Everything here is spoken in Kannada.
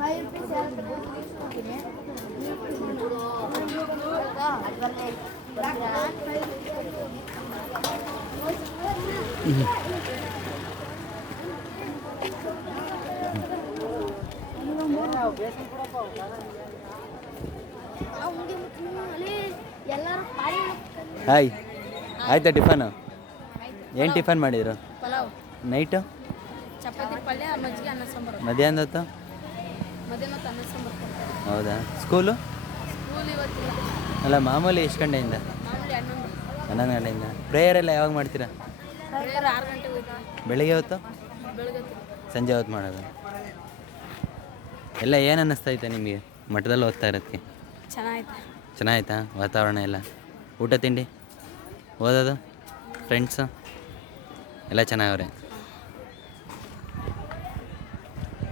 ಹಾಯ್, ಆಯ್ತಾ ಟಿಫನು? ಏನು ಟಿಫನ್ ಮಾಡಿದ್ರು? ನೈಟು ಚಪಾತಿ ಪಲ್ಯ ಮಜ್ಜಿಗೆ ಅನ್ನ ಸಾಂಬಾರು. ಮಧ್ಯಾಹ್ನ ಹೊತ್ತು ಅನ್ನ ಸಾಂಬಾರು. ಹೌದಾ? ಸ್ಕೂಲು ಸ್ಕೂಲ್ ಇವತ್ತಿಲ್ಲ. ಅಲ್ಲ ಮಾಮೂಲಿ ಎಷ್ಟು ಗಂಟೆಯಿಂದ? ಮಾಮೂಲಿ 11 ಗಂಟೆಯಿಂದ. ಪ್ರೇಯರ್ ಎಲ್ಲ ಯಾವಾಗ ಮಾಡ್ತೀರಾ? 6 ಗಂಟೆಗೆ ಹೋಗ್ತೀವಿ. ಬೆಳಿಗ್ಗೆ ಹೊತ್ತು? ಬೆಳಗ್ಗೆ ಸಂಜೆ ಹೊತ್ತು ಮಾಡೋದು. ಎಲ್ಲ ಏನು ಅನ್ನಿಸ್ತೈತೆ ನಿಮಗೆ ಮಠದಲ್ಲಿ ಓದ್ತಾ ಇರೋದಕ್ಕೆ? ಚೆನ್ನಾಯ್ತಾ ವಾತಾವರಣ ಎಲ್ಲ? ಊಟ ತಿಂಡಿ ಓದೋದು ಫ್ರೆಂಡ್ಸು ಎಲ್ಲ ಚೆನ್ನಾಗವ್ರೆ?